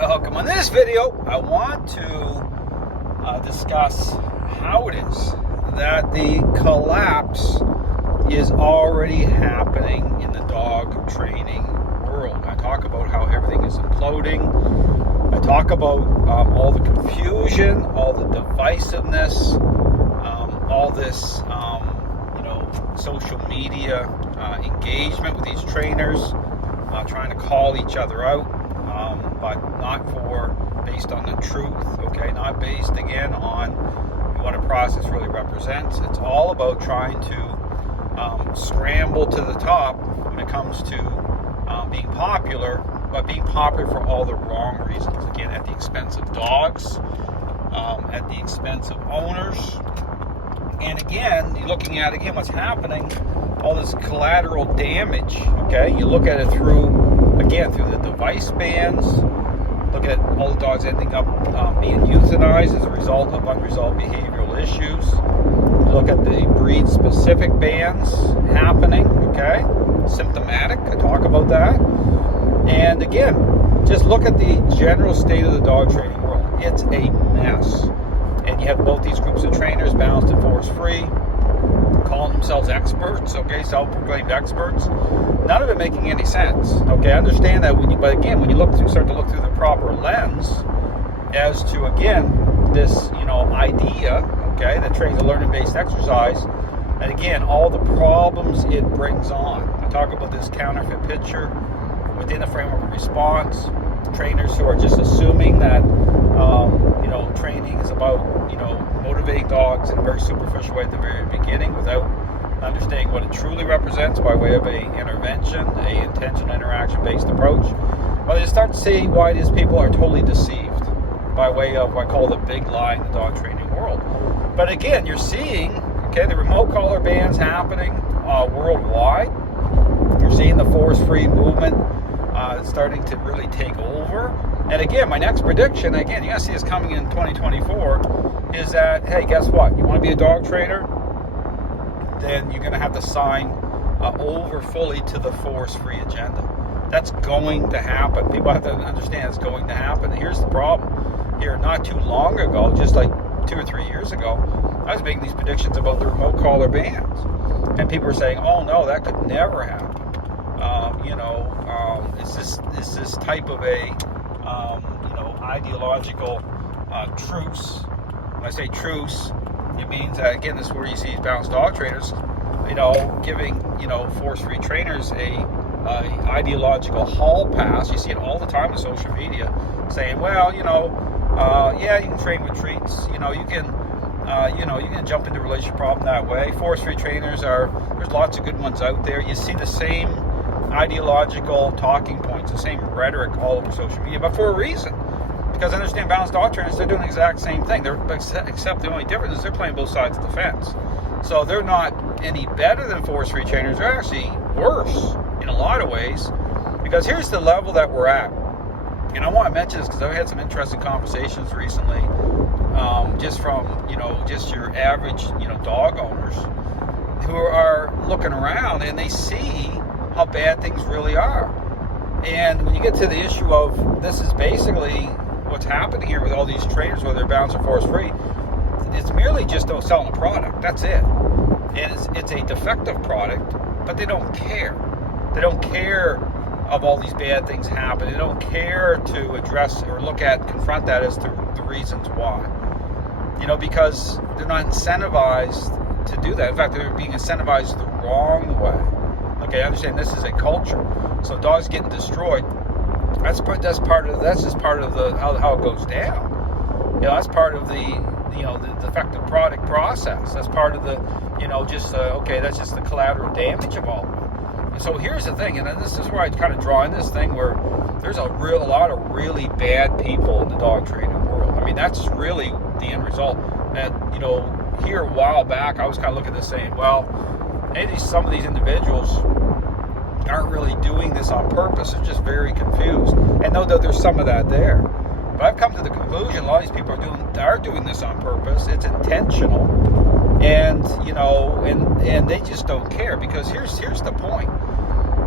Welcome. On this video, I want to discuss how it is that the collapse is already happening in the dog training world. I talk about how everything is imploding. I talk about all the confusion, all the divisiveness, all this, social media engagement with these trainers, trying to call each other out. But not based on the truth, okay? Not based, again, on what a process really represents. It's all about trying to scramble to the top when it comes to being popular, but being popular for all the wrong reasons. Again, at the expense of dogs, at the expense of owners. And again, you're looking at, what's happening, all this collateral damage, okay? You look at it through the device bans. Look at all the dogs ending up being euthanized as a result of unresolved behavioral issues. You look at the breed-specific bans happening, okay? Symptomatic, I talk about that. And again, just look at the general state of the dog training world. It's a mess. And you have both these groups of trainers, balanced and force-free, calling themselves experts, okay, self-proclaimed experts. None of it making any sense, okay? I understand that when you start to look through the proper lens as to, again, this, idea, okay, that trains a learning-based exercise, and again, all the problems it brings on. I talk about this counterfeit picture within the framework of response, trainers who are just assuming that, training is about, motivating dogs in a very superficial way at the very beginning without understanding what it truly represents by way of a intervention, a intentional interaction-based approach. Well, you start to see why these people are totally deceived by way of what I call the big lie in the dog training world. But again, you're seeing, the remote collar bans happening worldwide. You're seeing the force-free movement starting to really take over. And again, my next prediction, you're going to see this coming in 2024, is that, hey, guess what? You want to be a dog trainer? Then you're going to have to sign over fully to the force-free agenda. That's going to happen. People have to understand it's going to happen. Here's the problem. Here, not too long ago, just like 2 or 3 years ago, I was making these predictions about the remote collar bans. And people were saying, oh, no, that could never happen. Is this type of a ideological truce? When I say truce, it means that, again, this is where you see these balanced dog trainers, giving, force-free trainers a ideological hall pass. You see it all the time in social media, saying, well, you can train with treats. You can jump into a relationship problem that way. Force-free trainers there's lots of good ones out there. You see the same ideological talking points, the same rhetoric all over social media, but for a reason. Because I understand balanced dog trainers, they're doing the exact same thing. Except the only difference is they're playing both sides of the fence. So they're not any better than force-free trainers. They're actually worse in a lot of ways. Because here's the level that we're at. And I want to mention this because I've had some interesting conversations recently, just from, just your average, dog owners who are looking around and they see how bad things really are. And when you get to the issue of this is basically what's happening here with all these trainers, whether they're balanced or force-free, it's merely just selling a product. That's it. And it's a defective product, but they don't care. They don't care of all these bad things happening. They don't care to address or confront that as to the reasons why. Because they're not incentivized to do that. In fact, they're being incentivized the wrong way. Okay, I understand this is a culture. So dogs getting destroyed, that's just part of how it goes down. That's part of the defective product process. That's part of the, that's just the collateral damage of all of it. And so here's the thing, and this is where I kind of draw in this thing where there's a lot of really bad people in the dog training world. That's really the end result. And, here a while back, I was kind of looking at this saying, well, maybe some of these individuals aren't really doing this on purpose. They're just very confused. And no doubt there's some of that there. But I've come to the conclusion a lot of these people are doing this on purpose. It's intentional. And, and they just don't care. Because here's the point.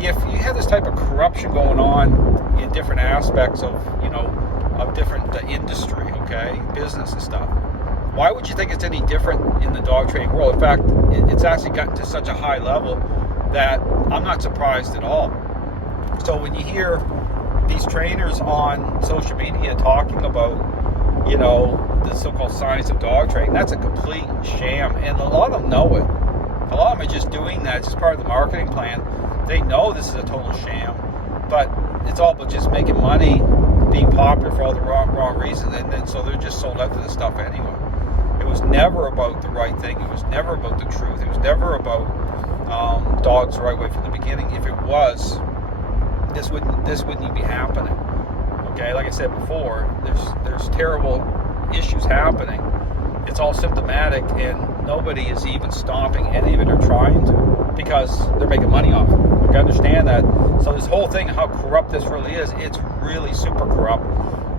If you have this type of corruption going on in different aspects of, different industry, okay, business and stuff. Why would you think it's any different in the dog training world? In fact, it's actually gotten to such a high level that I'm not surprised at all. So when you hear these trainers on social media talking about, the so-called science of dog training, that's a complete sham, and a lot of them know it. A lot of them are just doing that. It's just part of the marketing plan. They know this is a total sham, but it's all about just making money, being popular for all the wrong reasons, and then so they're just sold out to this stuff anyway. It was never about the right thing. It was never about the truth. It was never about dogs the right way from the beginning. If it was, this wouldn't even be happening. Okay, like I said before, there's terrible issues happening. It's all symptomatic, and nobody is even stopping any of it or trying to, because they're making money off it. Okay, understand that. So this whole thing, how corrupt this really is, it's really super corrupt.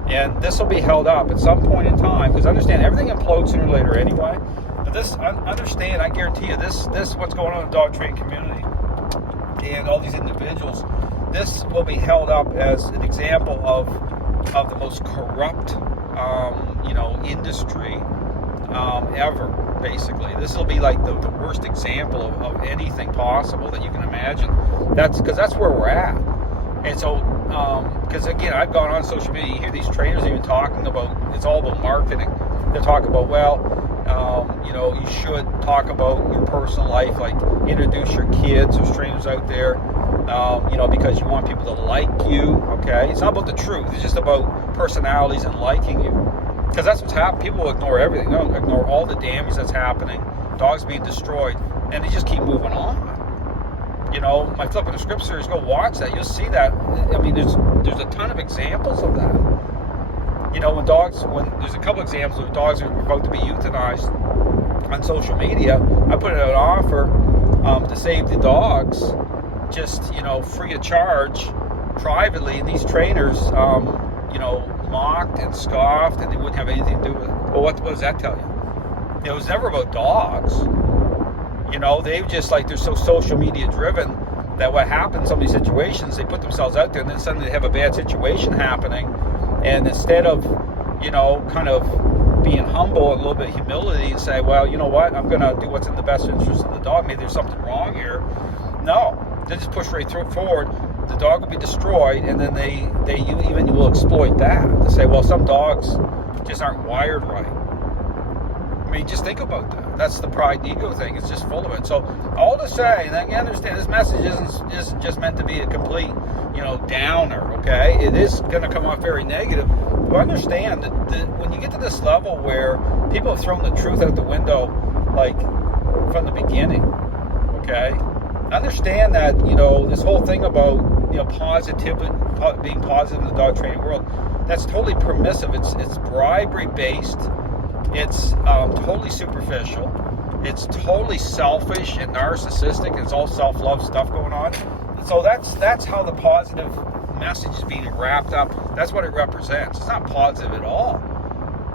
And this will be held up at some point in time, because understand, everything implodes sooner or later anyway. But this, understand, I guarantee you, this what's going on in the dog training community and all these individuals, this will be held up as an example of the most corrupt, industry ever. Basically, this will be like the worst example of anything possible that you can imagine. That's where we're at. And so, because again, I've gone on social media, you hear these trainers even talking about, it's all about marketing. They're talking about, you should talk about your personal life, like introduce your kids. There's trainers out there, because you want people to like you, okay? It's not about the truth. It's just about personalities and liking you. Because that's what's happening. People will ignore everything. They'll ignore all the damage that's happening, dogs being destroyed, and they just keep moving on. My Flipping the Script series, go watch that. You'll see that. I mean, there's a ton of examples of that. When there's a couple examples of dogs that are about to be euthanized on social media. I put out an offer to save the dogs, just, free of charge, privately, and these trainers, mocked and scoffed, and they wouldn't have anything to do with it. Well, what does that tell you? It was never about dogs. They just they're so social media driven that what happens in some of these situations, they put themselves out there, and then suddenly they have a bad situation happening, and instead of, kind of being humble and a little bit of humility and say, well, you know what, I'm going to do what's in the best interest of the dog. Maybe there's something wrong here. No, they just push right forward. The dog will be destroyed, and then they will exploit that to say, well, some dogs just aren't wired right. I mean, just think about that. That's the pride and ego thing. It's just full of it. So all to say, and you understand, this message isn't just meant to be a complete, downer, okay? It is going to come off very negative. But understand that when you get to this level where people have thrown the truth out the window, from the beginning, okay? Understand that, this whole thing about, positivity, being positive in the dog training world, that's totally permissive. It's bribery based. It's totally superficial. It's totally selfish and narcissistic. It's all self-love stuff going on. So that's how the positive message is being wrapped up. That's what it represents. It's not positive at all.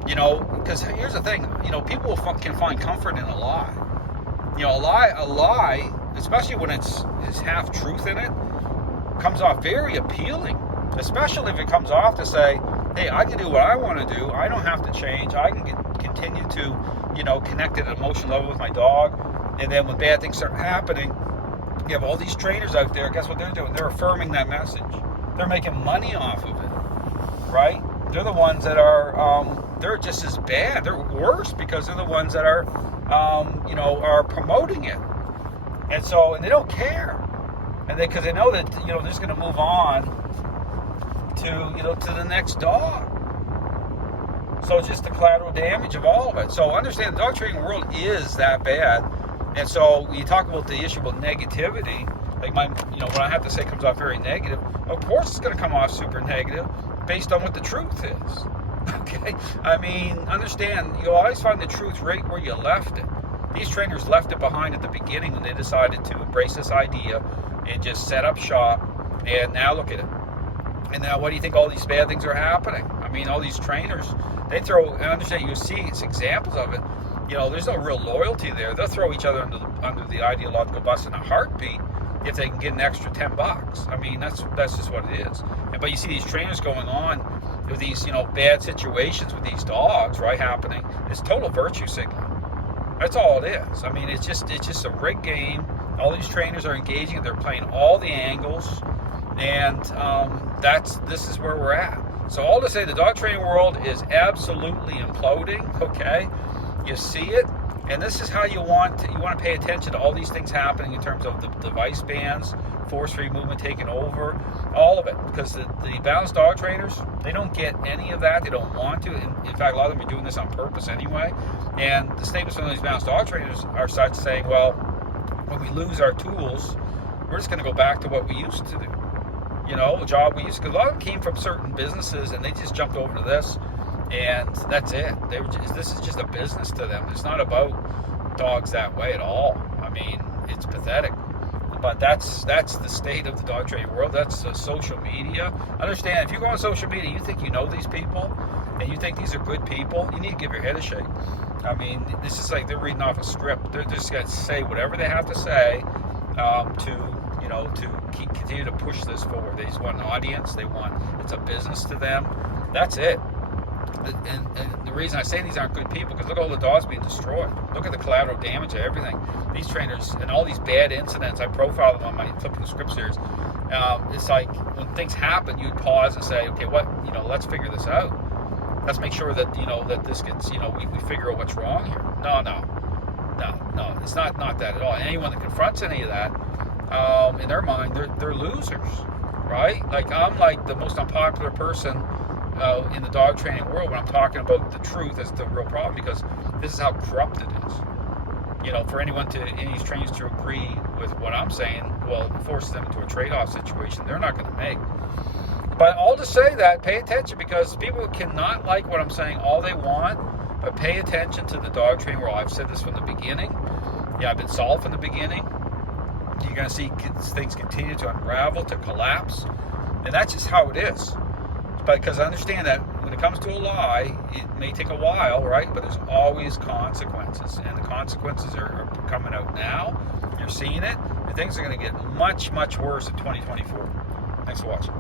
Because here's the thing. People can find comfort in a lie. A lie, especially when it's half truth in it, comes off very appealing. Especially if it comes off to say, hey, I can do what I want to do. I don't have to change. I can continue to, connect at an emotional level with my dog. And then when bad things start happening, you have all these trainers out there. Guess what they're doing? They're affirming that message. They're making money off of it, right? They're the ones that are, they're just as bad. They're worse because they're the ones that are, are promoting it. And they don't care. And because they know that, they're just going to move on to the next dog. So it's just the collateral damage of all of it. So understand, the dog training world is that bad. And so when you talk about the issue about negativity, what I have to say comes off very negative. Of course it's going to come off super negative based on what the truth is. Okay? I mean, understand, you'll always find the truth right where you left it. These trainers left it behind at the beginning when they decided to embrace this idea and just set up shop. And now look at it. And now what do you think all these bad things are happening? I mean, all these trainers, they throw, and understand, you see it's examples of it. There's no real loyalty there. They'll throw each other under the ideological bus in a heartbeat if they can get an extra $10. I mean, that's just what it is. But you see these trainers going on with these, bad situations with these dogs, right, happening, it's total virtue signaling. That's all it is. I mean, it's just a rigged game. All these trainers are engaging, they're playing all the angles, and this is where we're at. So all to say, the dog training world is absolutely imploding. Okay, you see it, and this is how you want to pay attention to all these things happening in terms of the device bans, force-free movement taking over, all of it, because the balanced dog trainers, they don't get any of that. They don't want to. In fact, a lot of them are doing this on purpose anyway. And the statements from these balanced dog trainers are such saying, well, when we lose our tools, we're just going to go back to what we used to do. A job we used to, because a lot of them came from certain businesses and they just jumped over to this, and that's it. This is just a business to them. It's not about dogs that way at all. I mean, it's pathetic. But that's the state of the dog training world. That's social media. Understand, if you go on social media, you think you know these people, and you think these are good people, you need to give your head a shake. I mean, this is like they're reading off a script. They're just going to say whatever they have to say to continue to push this forward. They just want an audience. It's a business to them. That's it. And the reason I say these aren't good people, because look at all the dogs being destroyed. Look at the collateral damage of everything. These trainers and all these bad incidents, I profiled them on my Flip the Script series. It's like when things happen, you pause and say, okay, let's figure this out. Let's make sure that, that this gets, we figure out what's wrong here. No, it's not that at all. And anyone that confronts any of that, in their mind, they're losers, right? Like, I'm like the most unpopular person in the dog training world when I'm talking about the truth as the real problem, because this is how corrupt it is. For any of these trainers to agree with what I'm saying, well, it forces them into a trade-off situation they're not going to make. But all to say that, pay attention, because people cannot like what I'm saying all they want, but pay attention to the dog training world. I've said this from the beginning. Yeah, I've been solid from the beginning. You're going to see things continue to unravel, to collapse, and that's just how it is. But because I understand that when it comes to a lie, it may take a while, right? But there's always consequences, and the consequences are coming out now. You're seeing it, and things are going to get much, much worse in 2024. Thanks for watching.